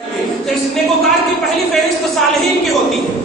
تو اس نیکوکار کی پہلی فہرست صالحین کی ہوتی ہے.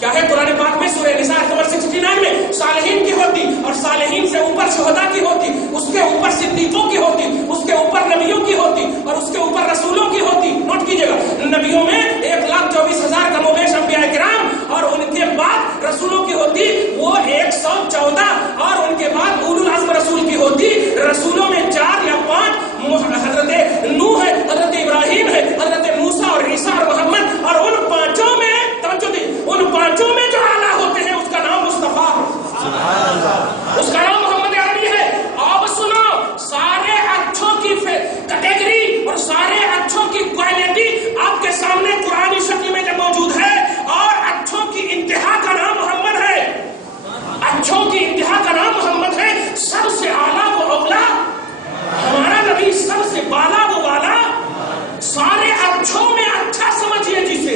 کیا ہے قرآن پاک میں سورہ نساء نمبر 69 میں صالحین کی ہوتی اور صالحین سے اوپر شہداء کی ہوتی, اس کے اوپر صدیقوں کی ہوتی, اس کے اوپر نبیوں کی ہوتی اور اس کے اوپر رسولوں کی ہوتی. نوٹ کیجئے گا, نبیوں میں 1,24,000 کم و بیش انبیاء کرام اور ان کے بعد رسولوں کی ہوتی وہ 114 اور ان کے بعد اولو العزم رسول کی ہوتی. رسولوں میں 4 یا 5 حضرت نوح ہے, حضرت ابراہیم ہے, حضرت موسیٰ اور عیسیٰ اور محمد, اور ان پانچوں میں توجہ دی, ان پانچوں میں جو اعلیٰ ہوتے ہیں اس کا نام مصطفیٰ ہے, اس کا نام محمد عربی ہے. اب سنو, سارے اچھوں کی کیٹیگری اور سارے اچھوں کی کوالٹی آپ کے سامنے قرآنی شکل میں جب موجود ہے, اور اچھوں کی انتہا کا نام محمد ہے, اچھوں کی انتہا کا نام محمد ہے. سب سے اعلیٰ وہ اولا ہمارا نبی, سب سے بالا وہ والا, سارے اچھوں میں اچھا سمجھیے جسے.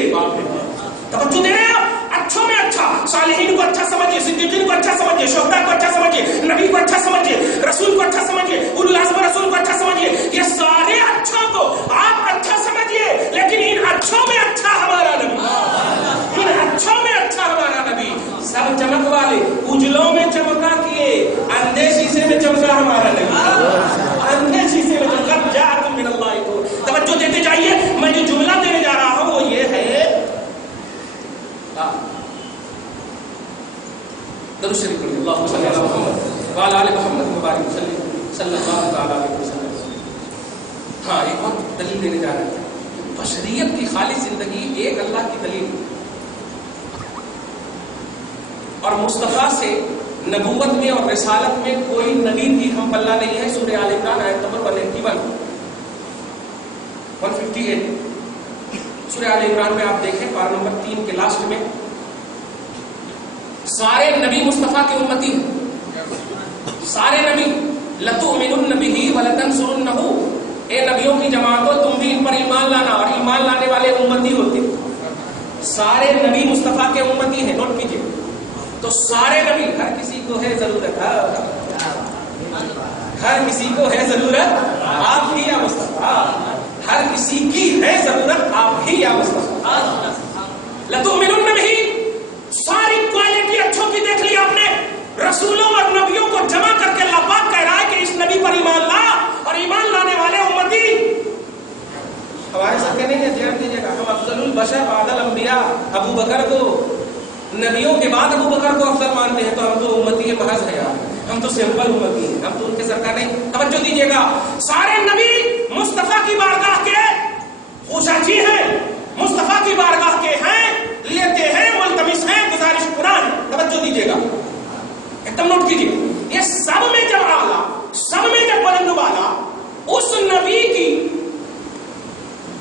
توجہ دے رہے ہیں آپ, اچھوں میں اچھا, صالحین کو اچھا سمجھیے, صدیقین کو اچھا سمجھیے, شہداء کو اچھا سمجھیے, نبی کو اچھا سمجھیے, رسول کو اچھا سمجھیے, اولو العزم رسول کو اچھا سمجھیے. یہ سارے اچھوں کو آپ اچھا سمجھیے, لیکن ان اچھوں میں اچھا ہمارا نبی, ان اچھوں میں اچھا ہمارا نبی. سب چمک والے اجلوں میں چمکا کیے, اندھے شیشے میں چمکا ہمارا نبی, اندھے شیشے میں چمکا. جاءکم من اللہ کو توجہ دیتے جائیے. میں جو جملہ دینے جا رہا ہوں وہ یہ ہے, درود شریف پڑھیے, اللہم صلی علی محمد وعلی آل محمد مبارک وسلم صلی اللہ علیہ وسلم. ہاں, ایک اور دلیل دینے جا رہے ہیں. بشریت کی خالص زندگی ایک اللہ کی دلیل, اور مصطفیٰ سے نبوت میں اور رسالت میں کوئی نبی بھی ہم پلہ نہیں ہے. سورہ آل عمران آیت نمبر 158. سورہ آل عمران میں آپ دیکھیں پارہ نمبر 3 کے لاسٹ میں, سارے نبی مصطفیٰ کے امتی ہیں, سارے نبی. لَتُؤْمِنُنَّ بِهِ وَلَتَنْصُرُنَّهُ, اے نبیوں کی جماعتوں تم بھی ان پر ایمان لانا, اور ایمان لانے والے امتی ہوتے. سارے نبی مصطفیٰ کے امتی ہیں. نوٹ کیجئے, تو سارے نبی, ہر کسی کو ہے ضرورت, ہر کسی کو ہے ضرورت آپ ہی یا مصطفیٰ, ہر کسی کی ہے ضرورت آپ ہی یا مصطفیٰ. لَتُؤْمِنُنَّ بِهِ, ساری کوالٹی اچھوں کی دیکھ لی آپ نے. رسولوں اور نبیوں کو جمع کر کے اللہ پاک کہہ رہا ہے کہ اس نبی پر ایمان لا, اور ایمان لانے والے امتی. ہمارے ساتھ کہنے ہیں دھیان دیجیے گا, ہم افضل البشر بعد الانبیاء ابو بکر کو, نبیوں کے بعد ابو بکر کو افضل مانتے ہیں, تو ہم تو امتی محض ہے یار, ہم تو سمپل امتی ہیں, ہم تو ان کے سرکار نہیں. توجہ دیجیے گا, سارے نبی مصطفیٰ کی بارگاہ کے خوشاچی ہیں, مصطفیٰ کی بارگاہ کے ہیں, لیتے ہیں, ملتمس ہیں, گزارش قرآن. توجہ دیجیے گا, ایک دم نوٹ کیجیے. یہ سب میں جب اعلیٰ, سب میں جب بلند والا, اس نبی کی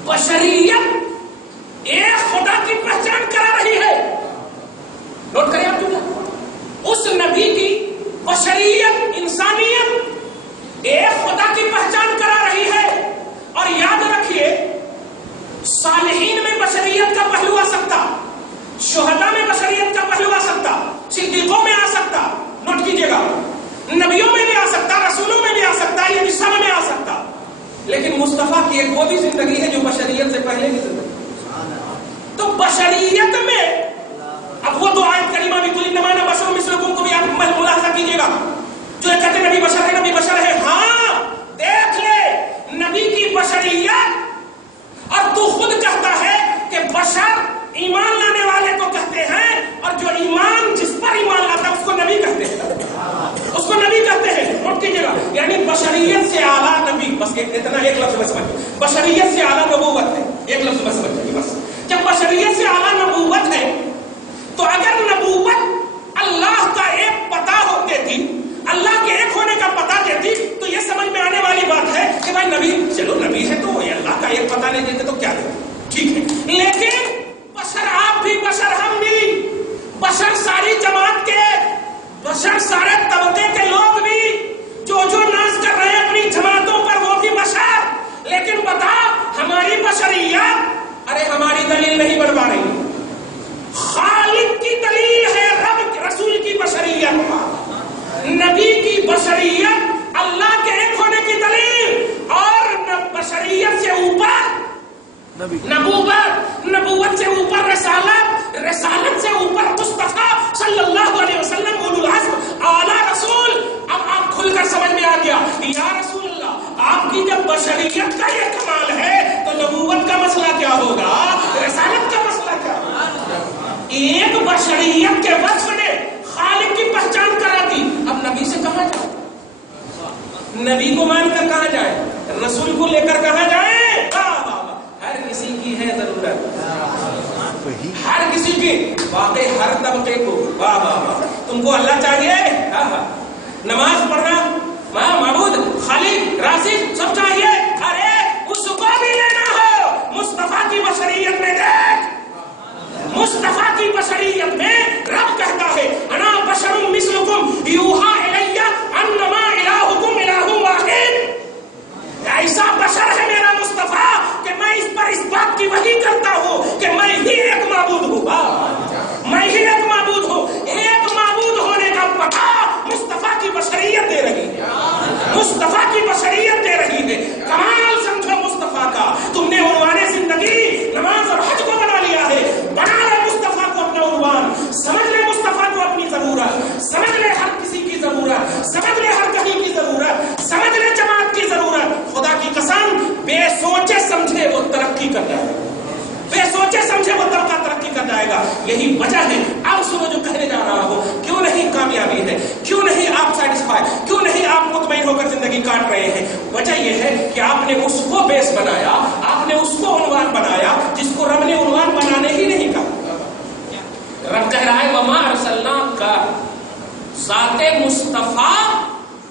بشریت ایک خدا کی پہچان کرا رہی ہے. نوٹ کریں آپ جملہ, اس نبی کی بشریت, انسانیت ایک خدا کی پہچان کرا رہی ہے. اور یاد رکھیے, صالحین میں بشریت کا پہلو آ سکتا, شہداء میں بشریت کا پہلو آ سکتا, صدیقوں میں آ سکتا. نوٹ کیجیے گا, نبیوں میں بھی آ سکتا, رسولوں میں بھی آ سکتا, یہ سب میں آ سکتا. لیکن مصطفیٰ کی ایک وہ بھی زندگی ہے جو بشریت سے پہلے کی زندگی. تو بشریت میں اب وہ دو آیت کریمہ بھی کل انما انا بشر مثلکم کو بھی آپ ملاحظہ کیجیے گا, جو کہتے ہیں نبی بشر ہے, نبی بشر ہے. ہاں دیکھ لے, نبی کی بشریت, اور تو خود کہتا ہے کہ بشر ایمان لانے والے کو کہتے ہیں, اور جو ایمان جس پر ایمان لاتا ہے اس کو نبی کہتے ہیں, اس کو نبی کہتے ہیں. نوٹ کیجیے گا, یعنی بشریت سے اعلیٰ نبی. بس اتنا ایک لفظ میں سمجھیں, بشریت سے اعلیٰ نبوت ہے. ایک لفظ میں سمجھیں بس, جب بشریت سے اعلیٰ نبوت ہے, تو اگر نبوت اللہ کا ایک پتہ ہوتی تھی, اللہ کے ایک ہونے کا پتہ دیتی, تو یہ سمجھ میں آنے والی بات ہے کہ بھائی نبی, چلو نبی ہے تو یہ اللہ کا ایک پتہ نہیں دیتے تو کیا دیتے, ٹھیک ہے. لیکن بشر آپ بھی, بشر ہم بھی, بشر ساری جماعت کے, بشر سارے طبقے کے لوگ بھی, جو ناز کر رہے ہیں اپنی جماعتوں پر وہ بھی بشر. لیکن بتا, ہماری بشریت, ارے ہماری دلیل نہیں بنوا رہی, خالق کی دلیل ہے, رب رسول کی بشریت, نبی کی بشریت, اللہ کے ایک ہونے کی دلیل, اور بشریت سے اوپر नबूवत से ऊपर रसालत, रसालत से ऊपर मुस्तफा सल्लल्लाहु अलैहि वसल्लम उलुल अज़्म आला रसूल। अब आप खुलकर समझ में आ गया, या रसूल अल्लाह, आपकी जब बशरियत का ये कमाल है तो नबूवत का मसला क्या होगा, रसालत का मसला क्या होगा। एक बशरियत के वस्फ ने खालिक की पहचान करा दी, अब नबी से कहां जाए, नबी को मानकर कहां जाए, रसूल को लेकर कहां जाए। हर किसी की है जरूरत, हर किसी की, वाकई हर तबके को। वाह वाह वाह, तुमको अल्लाह चाहिए, नमाज पढ़ना, माबूद, खालिक, राज़िक सब चाहिए, अरे उसको भी लेना हो। मुस्तफा की बशरियत में देख, मुस्तफा की बशरियत में रब कहता है, अना बशरुम मिस्लुकुम यूहा इलैया अन्नमा इलाहुकुम इलाहुन वाहिद। ऐसा बशर है मेरा मुस्तफा कि मैं इस पर इस बात की वही करता हूं कि मैं ही एक माबूद हूं, मैं ही एक माबूद हूं। एक माबूद होने का पता मुस्तफा की बशरियत दे रही है, मुस्तफा की बशरियत दे रही है। कमाल समझो मुस्तफा का, तुमने उन्वाने जिंदगी नमाज और हज को बना लिया है। बना ले मुस्तफा को अपना उन्वान, समझ ले मुस्तफा को अपनी जरूरत, समझ ले हर किसी की जरूरत, समझ ले हर कहीं की जरूरत, समझ ले जमात की जरूरत। खुदा की कसम, बेसोचे समझे वो तरक्की कर जाएगा, बेसोचे समझे वो तबका तरक्की कर जाएगा। यही वजह है, अब सुनो जो कहने जा रहा हो, क्यों नहीं कामयाबी है, क्यों नहीं आप सेटिस्फाई, क्यों नहीं आप मुतमईन होकर जिंदगी काट रहे हैं। वजह यह है कि आपने उसको बेस बनाया, आपने उसको उन्वान बनाया जिसको रब ने उन्वान बनाने ही नहीं कहा। रब कह रहा है, वमा अरसलनाका, ज़ाते मुस्तफा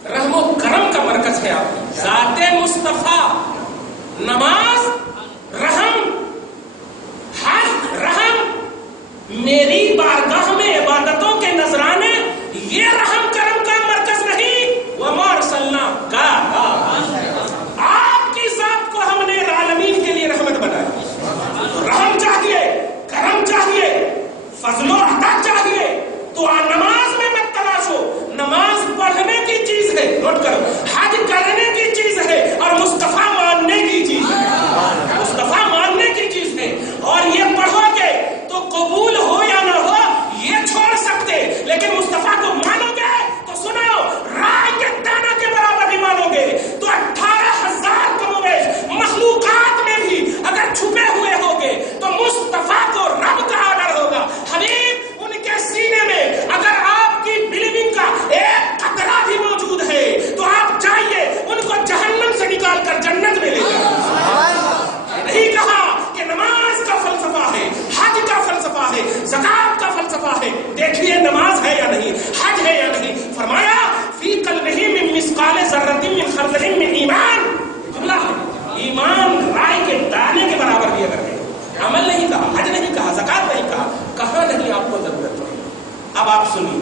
रहमो करम का मरकज है आपकी। ज़ाते मुस्तफा, नमाज रहम, हज रहम, मेरी बारगाह में इबादतों के नजराने, ये रहम करम का मरकज नहीं। वमा अरसलनाका, आपकी जात को हमने आलमीन के लिए रहमत बनाया। रहम चाहिए, करम चाहिए, फजलो अता चाहिए, तो नमाज में मत तलाशो। नमाज पढ़ने की चीज है, नोट करो, हज करने की चीज है, और मुस्तफा मानने की चीज है, मुस्तफा मानने की चीज है। और ये पढ़ोगे तो कबूल हो या ना हो ये छोड़ सकते, लेकिन मुस्तफा को मानोगे तो सुनो, राय के दाना के बराबर भी मानोगे तो 18,000 कमोबेश मखलूकात में भी अगर छुपे हुए होगे तो मुस्तफा को रब का ऑर्डर होगा। हबीब उनके सीने में अगर आपकी बिलीविंग का एक कतरा भी मौजूद है तो आप जाइए, उनको जहन्नम से निकाल कर जन्नत में ले जाइए। नहीं कहा कि नमाज का फलसफा है, हज का फलसफा है, ज़कात का फलसफा है। देखिए नमाज है या नहीं, हज है या नहीं। फरमाया, फी क़ल्बिही मिन मिस्क़ाल ज़र्रतिन मिन खर्दलिन मिन ईमान। जुमला है, ईमान राई के दाने के बराबर भी अगर है। अमल नहीं कहा, हज नहीं कहा, ज़कात नहीं कहा, कहाँ नहीं आपको जरूरत है। अब आप सुनिए,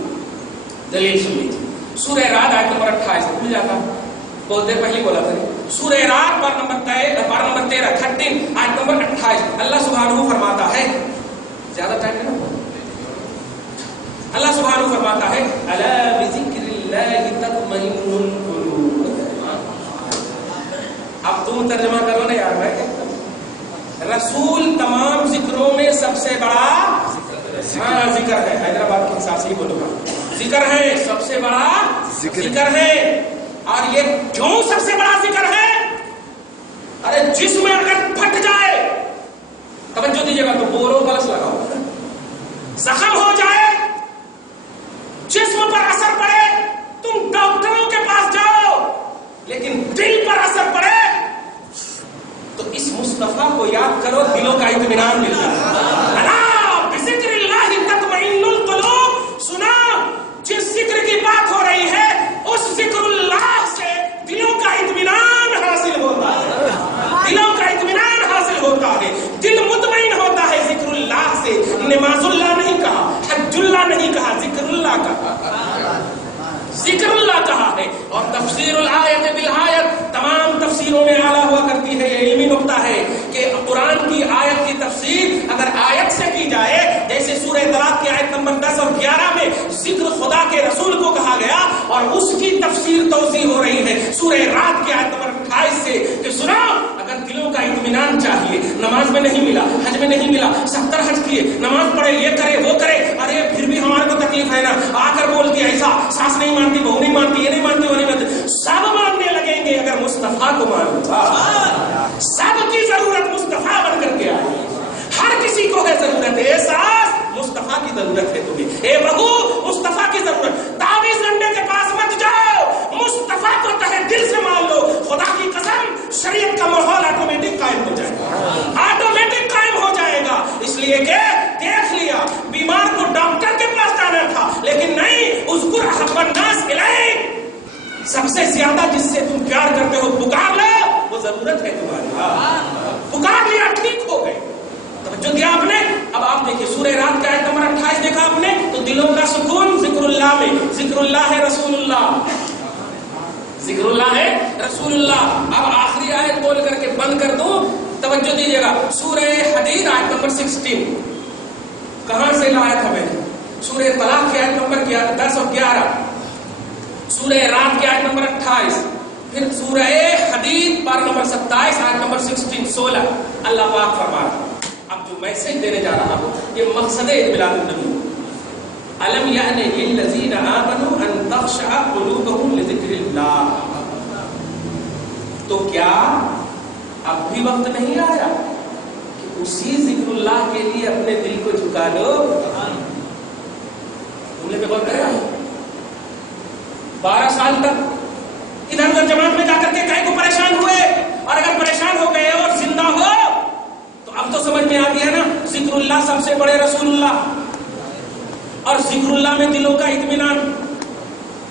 दलील सुन लीजिए। सूरह राद आयत नंबर 28 भूल जाता, बहुत देर पहले बोला था। सूरह राद पारा नंबर 13 आयत नंबर 28 अल्लाह सुब्हानहू फरमाता है, ज्यादा टाइम नहीं ना, अल्लाह सुब्हानहू फरमाता है, अला बिज़िक्रिल्लाहि तत्मइन्नुल कुलूब। अब तुम तर्जुमा करो ना यार, मैं रसूल तमाम जिक्रों में सबसे बड़ा जिक्र है। हैदराबाद के हिसाब से ही बोलूंगा, जिक्र है, सबसे बड़ा जिक्र है। और ये क्यों सबसे बड़ा जिक्र है? अरे जिसमें अगर फट जाए, तवज्जो दीजिएगा, तो बोरो बलस लगाओ, जख्म हो जाए, जिस्म पर असर पड़े, तुम डॉक्टरों के पास जाओ, लेकिन दिल पर असर पड़े तो इस मुस्तफा को याद करो, दिलों का इत्मीनान मिलता है। अला बिज़िक्रिल्लाहि तत्मइन्नुल कुलूब। सुना, जिस जिक्र की बात हो रही है उस जिक्रुल्लाह से दिलों का इत्मीनान हासिल होता है, दिलों का इत्मीनान हासिल होता है, दिल मुतमईन होता है जिक्रुल्लाह से। नमाजुल्लाह नहीं कहा, हज्जुल्लाह नहीं कहा, जिक्रुल्लाह कहा, जिक्रुल्लाह कहा है। और तफसीरुल आयत बिल आयत तमाम तफसीरों में आला हुआ करती है। ये इल्मी नुक्ता है कि कुरान की आयत की तफसीर अगर आयत से की जाए, जैसे सूरह तलाक की आयत नंबर 10 और 11 में जिक्र खुदा के रसूल को कहा गया, और उसकी तफसीर तौसीह हो रही है सूरह रात की आयत नंबर 28 से कि सुनो, अगर दिलों का इत्मीनान चाहिए, नमाज में नहीं मिला, हज में नहीं मिला, 70 हज किए, नमाज पढ़े, ये करे वो करे, अरे फिर भी हमारे को तकलीफ है ना, आकर बोलती ऐसा, सास नहीं मानती, बहू नहीं मानती, ये नहीं मानती, वो नहीं मानती, सब मानने लगेंगे अगर मुस्तफा को मानूंगा। सबकी जरूरत मुस्तफा बन करके आई, हर किसी को है जरूरत है, सास मुस्तफा की जरूरत है तुम्हें, ए बहू मुस्तफा की जरूरत, तावीज़ गंडे के पास मत जाओ, मुस्तफा को तहे दिल से मान लो, खुदा की कसम शरीयत का माहौल ऑटोमेटिक कायम हो जाएगा, ऑटोमेटिक कायम हो जाएगा। इसलिए कि देख लिया बीमार को डॉक्टर के पास जाना था, लेकिन नहीं, उसको अहब्बन्नास इलैक, सबसे ज्यादा जिससे तुम प्यार करते हो पुकार लो, वो जरूरत है तुम्हारी, पुकार लिया, ठीक हो गए। जो दिया आपने, अब आप देखिए सूरह रात का आयत नंबर 28 देखा आपने, तो दिलों का सुकून जिक्रुल्लाह में, जिक्रुल्लाह है रसूलुल्लाह, जिक्रुल्लाह है रसूलुल्लाह। अब आखिरी आयत बोल करके बंद कर दूं, तवज्जो दीजिएगा, सूरह हदीद आयत नंबर 16, कहां से लाया था मैंने, सूरह तलाक की आयत नंबर 10 और 11, सूरह रात की आयत नंबर 28, फिर सूरह हदीद पारा नंबर 27 आयत नंबर 16 अल्लाह पाक फरमा, अब जो मैसेज देने जा रहा हूं ये मकसद है मिलादुन नबी, अलम यानी लिल्लज़ीना आमनू अन तख़शअ क़ुलूबुहुम लिज़िक्रिल्लाह, तो क्या अब भी वक्त नहीं आया कि उसी जिक्रुल्लाह के लिए अपने दिल को झुका लो। तुमने पे गौर करा 12 साल तक इधर उधर जमात में जाकर के कई को परेशान हुए, और अगर परेशान हो गए और जिंदा हो तो अब तो समझ में आ गया ना, जिक्रुल्लाह सबसे बड़े रसूलुल्लाह, और जिक्रुल्लाह में दिलों का इत्मीनान।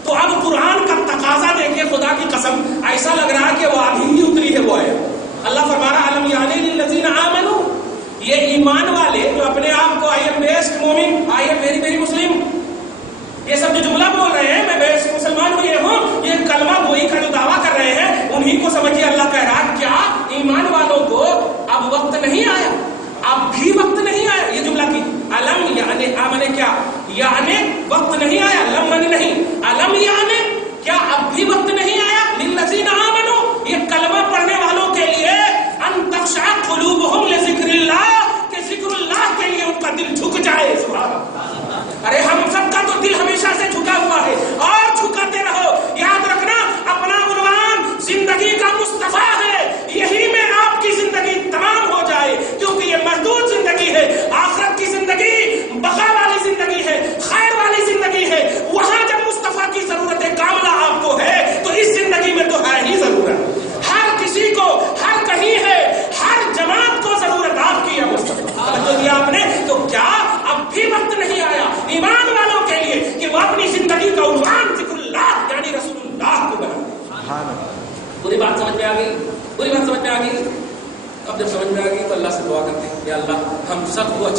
तो अब कुरान का तकाजा देखिए, खुदा की कसम ऐसा लग रहा है कि वो अभी ही उतरी है वो आया। अल्लाह फरमा रहा अलम यानी लिल्लज़ीना आमनू, ये ईमान वाले जो अपने आप को आई एम बेस्ट मोमिन, आई एम वेरी वेरी मुस्लिम, ये सब जो जुमला बोल रहे हैं, मैं बेस्ट मुसलमान हुई हूँ, ये कलमा गोई का जो दावा कर रहे हैं, उन्हीं को समझिए अल्लाह कह रहा है, क्या ईमान वालों को अब वक्त नहीं आया, अब भी वक्त नहीं आया, ये जुमला की अलम यानी आमने, क्या यानी वक्त नहीं आया, लम माने नहीं, अलम यानी क्या अब भी वक्त नहीं आया, लिल्लज़ीना आमनू, ये कलमा पढ़ने वालों के लिए, अन तख़शअ क़ुलूबुहुम लिज़िक्रिल्लाह, कि ज़िक्रुल्लाह के लिए उनका दिल झुक जाए। सुभान अल्लाह, अरे हम सबका तो दिल हमेशा से झुका हुआ है, और झुकाते रहो। याद रखना अपना उन्वान जिंदगी का मुस्तफा है, यही में आपकी जिंदगी तमाम हो जाए, क्योंकि ये महदूद जिंदगी है, आखिरत की जिंदगी बका वाली जिंदगी है, खैर वाली जिंदगी है, वहां जब मुस्तफा की जरूरत कामला आपको है तो इस जिंदगी में तो है ही जरूरत, हर किसी को हर कहीं है, हर जमात को जरूरत आपकी है मुस्तफा। तो दिया आपने, तो क्या अब भी वक्त नहीं आया ईमान वालों के लिए कि वो अपनी जिंदगी का उन्वान जिक्रुल्लाह यानी रसूलुल्लाह को बनाए। पूरी बात समझ में आ गई, पूरी बात समझ में आ गई। अब जब समझ में आ गई तो अल्लाह से दुआ करते हैं, या अल्लाह हम सबको